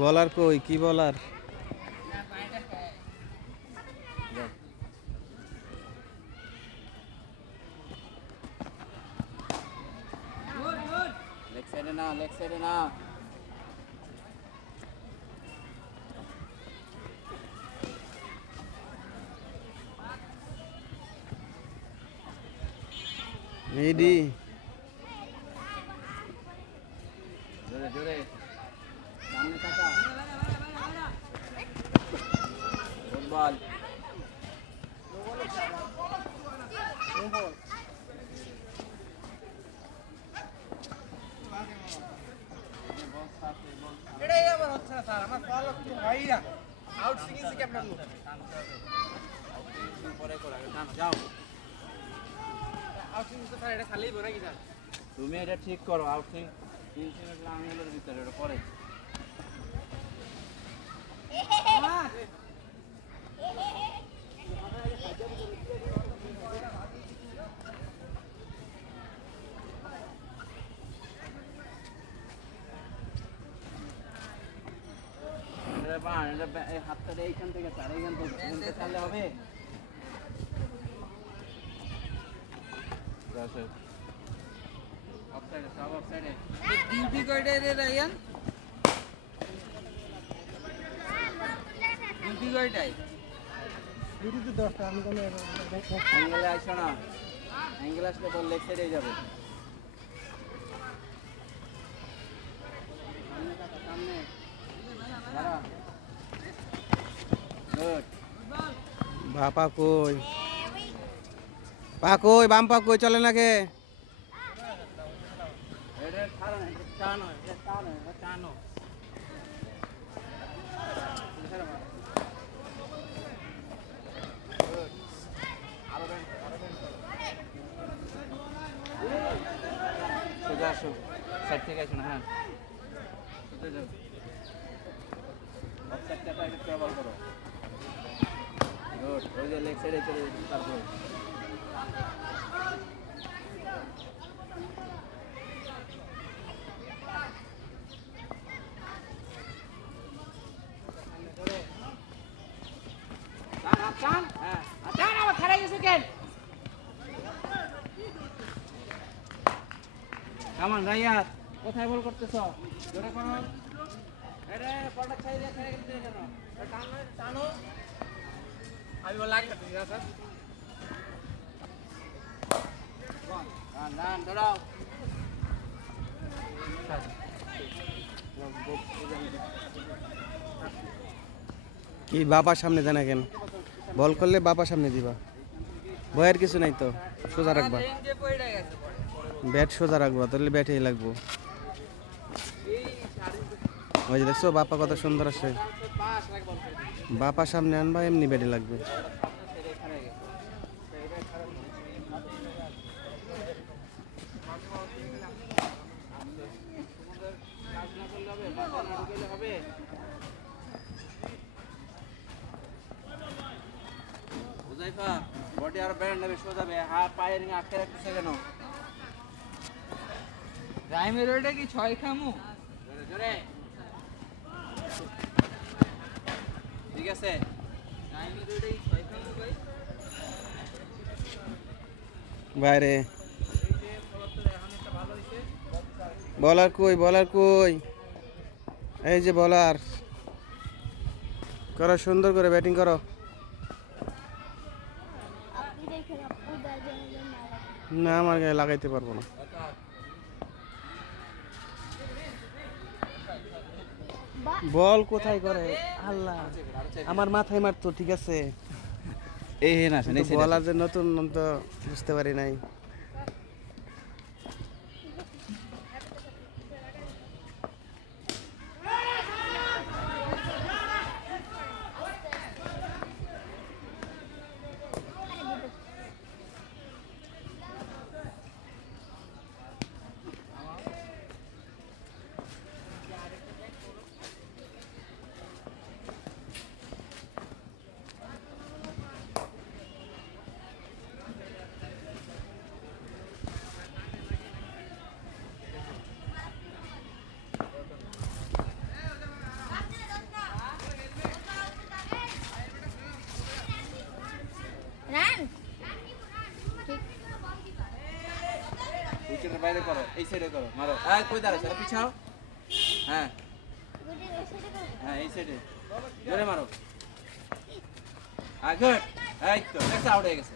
বলার কই কি বলার লেগ সাইডে না লেগ সাইডে না মেডি জোরে জোরে সামনে তাকা ফুটবল এটাই আমার হচ্ছে না স্যার আমার বল কিছু হয়ই না আউট সিঙ্গিং থেকে আপনার লোক পরে করা যাও আউট সিঙ্গিং তো স্যার এটা খালি বড় কি স্যার তুমি এটা ঠিক করো আউটসুইং 3 মিনিট আঙুলের ভিতরে এটা পরে এই হাতটা এইখান থেকে চার এইখান থেকে চাললে হবে অফসাইডে সব অফসাইডে ডিউটি কয়টা রে রায়ান ডিউটি কয়টাই ডিউটি তো 10টা আমি কোন অ্যাঙ্গেলে আসো না অ্যাঙ্গেল আসলে বল লেগ সাইডে যাবে সামনে দাঁড়া গুড বাপা কই পা কই বাম পা কই চলে না কে এটা ছাড়ো না এটা টানো এটা টানো এটা টানো আরো ব্যান্ড সোজা আসো সাইড থেকে আসো না হ্যাঁ সোজা যাও অফসাইডটা একটু ট্রাভেল করো গুড ওই যে লেগ সাইডে চলে যাচ্ছে তারপর কামান রাইয়াত কোথায় বল করতেছ জোরে করো আরে বলটা ছাই দিয়ে ছেড়ে দিতে কেন টানো টানো আমি বল লাগে দিছি না স্যার রান রান দৌড়াও কি বাবার সামনে জানা কেন বল করলে বাবার সামনে দিবা ভয়ের কিছু নাই তো সোজা রাখবা রেঞ্জে পড়ে গেছে ব্যাট সোজা রাখবা তাহলে ব্যাটেই লাগবো ওই যে দেখছো বাপা কত সুন্দর আছে পাস রাখবো বাপা সামনে আনবা এমনি ব্যাটে লাগবে বুঝাইফা বডি আর ব্যান্ড নেবে সোজা যাবে হাত পায়ের নিয়ে আটকে রাখতেছে কেন রাইমের ওইটা কি 6 খামু জোরে জোরে ঠিক আছে রাইমের ওইটা কি 6 খামু ভাই বাইরে এই যে ফলাফল এখন একটা ভালো হইছে বলার কই এই যে বলার করো সুন্দর করে ব্যাটিং করো না আমার গায়ে লাগাইতে পারবো না বল কোথায় করে আল্লাহ আমার মাথায় মারতো ঠিক আছে এই হে না বলার যে নতুন তো বুঝতে পারি নাই বাইরে করো, এই সাইডে করো, মারো। কই দাঁড়াইছো? পিছাও। হ্যাঁ, হ্যাঁ, এই সাইডে। জোরে মারো। গুড। এই তো, দেখছো আউট হয়ে গেছে।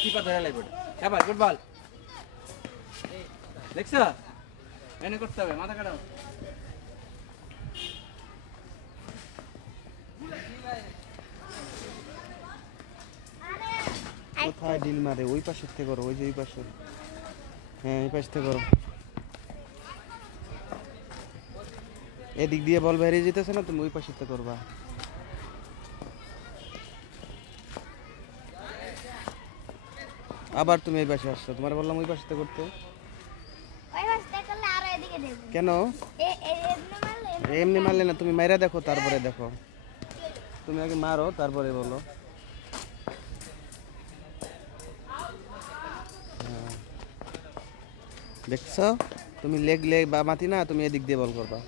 কিপার ধরে লাগবে। হ্যাঁ ভাই, গুড বল। দেখছো? এনে করতে হবে, মাথা কাটাও। কোথায় ডিল মারে? ওই পাশের থেকে করো, ওই যে ওই পাশে। হ্যাঁ, এই পাশ থেকে করো। এদিক দিয়ে বল বেরিয়ে যেতেছে না, তুমি ওই পাশের থেকে করবা। আবার তুমি এই পাশে আসছো, তোমার বললাম ওই পাশে থেকে করতে। কেন? এমনি মারলে না, তুমি মাইরা দেখো, তারপরে দেখো। তুমি আগে মারো, তারপরে বলো। হ্যাঁ। দেখছো, তুমি লেগ লেগ বা মাতি না, তুমি এদিক দিয়ে বল করবা।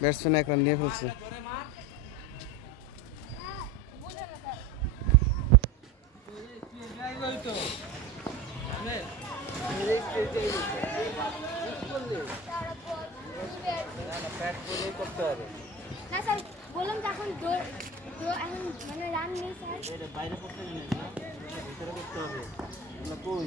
ব্যাটসম্যান এক রান নিয়ে ফেলছে। করতে হবে। না স্যার, বললাম যে এখন এখন মানে রান নেই স্যার। বাইরে করতে না, ভিতরে করতে হবে। কই